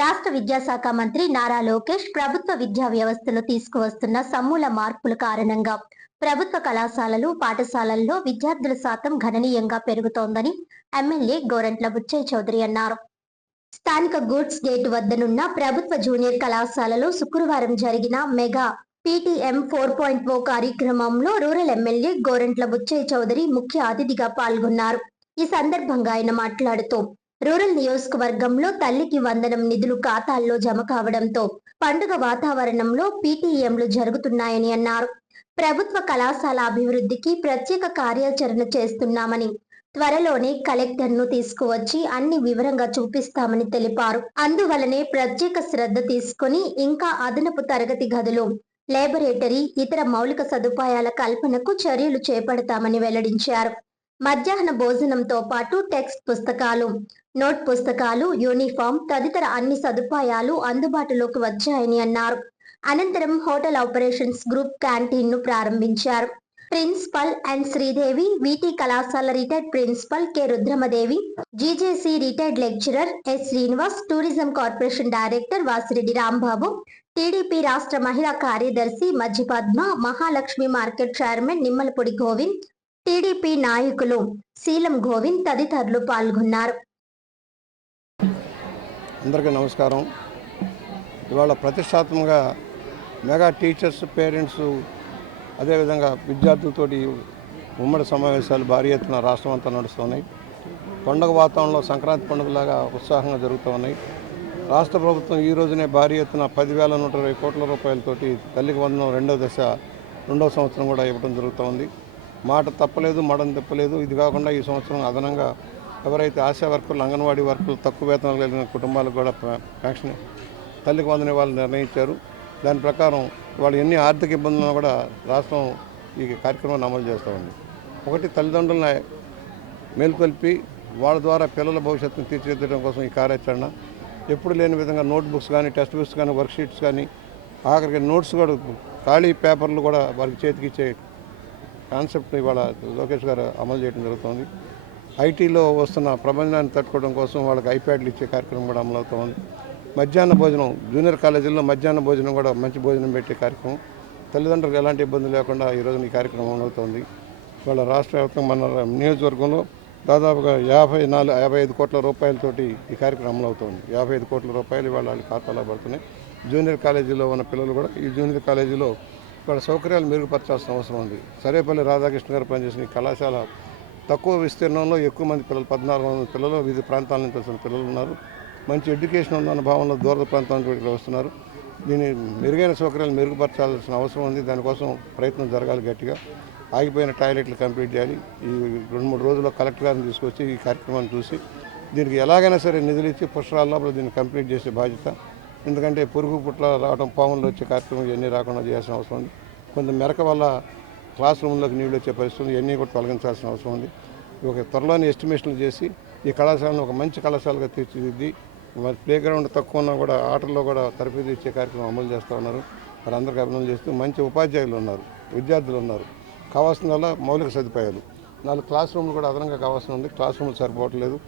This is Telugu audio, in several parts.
రాష్ట్ర విద్యాశాఖ మంత్రి నారా లోకేష్ ప్రభుత్వ విద్యా వ్యవస్థలో తీసుకువస్తున్న సమూల మార్పుల కారణంగా ప్రభుత్వ కళాశాలలు, పాఠశాలల్లో విద్యార్థుల శాతం గణనీయంగా పెరుగుతోందని ఎమ్మెల్యే గోరంట్ల బుచ్చయ్య చౌదరి అన్నారు. స్థానిక గూడ్స్ గేట్ వద్దనున్న ప్రభుత్వ జూనియర్ కళాశాలలో శుక్రవారం జరిగిన మెగా పీటీఎం 4.0 కార్యక్రమంలో రూరల్ ఎమ్మెల్యే గోరంట్ల బుచ్చయ్య చౌదరి ముఖ్య అతిథిగా పాల్గొన్నారు. ఈ సందర్భంగా ఆయన మాట్లాడుతూ రూరల్ నియోజకవర్గంలో తల్లికి వందనం నిధులు ఖాతాల్లో జమ కావడంతో పండుగ వాతావరణంలో పీటీఎంలు జరుగుతున్నాయని అన్నారు. ప్రభుత్వ కళాశాల అభివృద్ధికి ప్రత్యేక కార్యాచరణ చేస్తున్నామని, త్వరలోనే కలెక్టర్ను తీసుకువచ్చి అన్ని వివరంగా చూపిస్తామని తెలిపారు. అందువలనే ప్రత్యేక శ్రద్ధ తీసుకుని ఇంకా అదనపు తరగతి గదులు, లేబొరేటరీ, ఇతర మౌలిక సదుపాయాల కల్పనకు చర్యలు చేపడతామని వెల్లడించారు. మధ్యాహ్న భోజనంతో పాటు టెక్స్ట్ పుస్తకాలు, నోట్ పుస్తకాలు, యూనిఫామ్ తదితర అన్ని సదుపాయాలు అందుబాటులోకి వచ్చాయని అన్నారు. అనంతరం హోటల్ ఆపరేషన్స్ గ్రూప్ క్యాంటీన్ ను ప్రారంభించారు. ప్రిన్సిపల్ ఎన్ శ్రీదేవి, వీటీ కళాశాల retired principal K Rudramadevi, GJC retired lecturer S Srinivas, tourism corporation director Vasireddy Rambabu, TDP రాష్ట్ర మహిళా కార్యదర్శి Majji Padma, Mahalakshmi market chairman Nimmalapudi Govind, TDP నాయకులు శీలం గోవింద్ తదితరులు పాల్గొన్నారు. అందరికీ నమస్కారం. ఇవాళ ప్రతిష్టాత్మకంగా మెగా టీచర్స్, పేరెంట్స్, అదేవిధంగా విద్యార్థులతోటి ఉమ్మడి సమావేశాలు భారీ ఎత్తున రాష్ట్రం అంతా నడుస్తున్నాయి. పండుగ వాతావరణంలో సంక్రాంతి పండుగలాగా ఉత్సాహంగా జరుగుతూ ఉన్నాయి. రాష్ట్ర ప్రభుత్వం ఈ రోజునే భారీ ఎత్తున 10,120 కోట్ల రూపాయలతోటి తల్లికి వందనం రెండవ సంవత్సరం కూడా ఇవ్వడం జరుగుతూ ఉంది. మాట తప్పలేదు, మడం తప్పలేదు. ఇది కాకుండా ఈ సంవత్సరం అదనంగా ఎవరైతే ఆశా వర్కర్లు, అంగన్వాడీ వర్కర్లు, తక్కువ వేతనాలు కలిగిన కుటుంబాలకు కూడా పెన్షన్ తల్లికి వందనే వాళ్ళు నిర్ణయించారు. దాని ప్రకారం వాళ్ళు ఎన్ని ఆర్థిక ఇబ్బందులను కూడా రాష్ట్రం ఈ కార్యక్రమాన్ని అమలు చేస్తూ ఉంది. ఒకటి, తల్లిదండ్రులను మేల్కొల్పి వాళ్ళ ద్వారా పిల్లల భవిష్యత్తును తీర్చిదిద్దడం కోసం ఈ కార్యాచరణ. ఎప్పుడు లేని విధంగా నోట్బుక్స్ కానీ, టెక్స్ట్ బుక్స్ కానీ, వర్క్షీట్స్ కానీ, ఆఖరికి నోట్స్ కూడా, ఖాళీ పేపర్లు కూడా వారికి చేతికి ఇచ్చే కాన్సెప్ట్ ఇవాళ లోకేష్ గారు అమలు చేయడం జరుగుతుంది. ఐటీలో వస్తున్న ప్రపంచాన్ని తట్టుకోవడం కోసం వాళ్ళకి ఐప్యాడ్లు ఇచ్చే కార్యక్రమం కూడా అమలవుతుంది. మధ్యాహ్న భోజనం, జూనియర్ కాలేజీల్లో మధ్యాహ్న భోజనం కూడా మంచి భోజనం పెట్టే కార్యక్రమం. తల్లిదండ్రులకు ఎలాంటి ఇబ్బంది లేకుండా ఈరోజు ఈ కార్యక్రమం అమలవుతుంది. ఇవాళ రాష్ట్ర వ్యాప్తంగా మన నియోజకవర్గంలో దాదాపుగా 55 కోట్ల రూపాయలతోటి ఈ కార్యక్రమం అమలవుతుంది. 55 కోట్ల రూపాయలు ఇవాళ వాళ్ళ ఖాతాలో పడుతున్నాయి. జూనియర్ కాలేజీలో ఉన్న పిల్లలు కూడా ఈ జూనియర్ కాలేజీలో వాళ్ళ సౌకర్యాలు మెరుగుపరచాల్సిన అవసరం ఉంది. సరేపల్లి రాధాకృష్ణ గారు పనిచేసిన ఈ కళాశాల తక్కువ విస్తీర్ణంలో ఎక్కువ మంది పిల్లలు, 1400 పిల్లలు వివిధ ప్రాంతాల నుంచి వచ్చిన పిల్లలు ఉన్నారు. మంచి ఎడ్యుకేషన్ ఉందన్న భావనలో దూర ప్రాంతాల నుంచి ఇక్కడ వస్తున్నారు. దీని మెరుగైన సౌకర్యాలు మెరుగుపరచాల్సిన అవసరం ఉంది. దానికోసం ప్రయత్నం జరగాలి గట్టిగా. ఆగిపోయిన టాయిలెట్లు కంప్లీట్ చేయాలి. ఈ 2-3 రోజుల్లో కలెక్టర్ గారిని తీసుకొచ్చి ఈ కార్యక్రమాన్ని చూసి దీనికి ఎలాగైనా సరే నిధులు ఇచ్చి పుష్కరాల లోపల దీన్ని కంప్లీట్ చేసే బాధ్యత. ఎందుకంటే పురుగు పుట్ల రావడం, పాములు వచ్చే కార్యక్రమం ఇవన్నీ రాకుండా చేయాల్సిన అవసరం ఉంది. కొంత మెరక వల్ల క్లాస్ రూమ్లోకి నీళ్ళు వచ్చే పరిస్థితులు ఇవన్నీ కూడా తొలగించాల్సిన అవసరం ఉంది. ఒక త్వరలోనే ఎస్టిమేషన్లు చేసి ఈ కళాశాలను ఒక మంచి కళాశాలగా తీర్చిదిద్ది, మరి ప్లే గ్రౌండ్ తక్కువ ఉన్నా కూడా ఆటల్లో కూడా తరఫీదు ఇచ్చే కార్యక్రమం అమలు చేస్తూ ఉన్నారు. మరి అందరికీ అభినందన చేస్తూ మంచి ఉపాధ్యాయులు ఉన్నారు, విద్యార్థులు ఉన్నారు. కావాల్సిన మౌలిక సదుపాయాలు 4 క్లాస్ రూమ్లు కూడా అదనంగా కావాల్సి ఉంది. క్లాస్ రూమ్లు సరిపోవట్లేదు.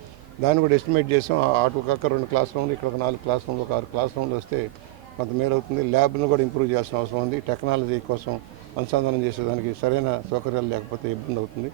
దాన్ని కూడా ఎస్టిమేట్ చేసాం. అటు కాక 2 క్లాస్ రూమ్లు, ఇక్కడ ఒక 4 క్లాస్ రూమ్లు, ఒక 6 క్లాస్ రూమ్లు వస్తే కొంత మేలు అవుతుంది. ల్యాబ్ను కూడా ఇంప్రూవ్ చేయాల్సిన అవసరం ఉంది. టెక్నాలజీ కోసం అనుసంధానం చేసేదానికి సరైన సౌకర్యాలు లేకపోతే ఇబ్బంది అవుతుంది.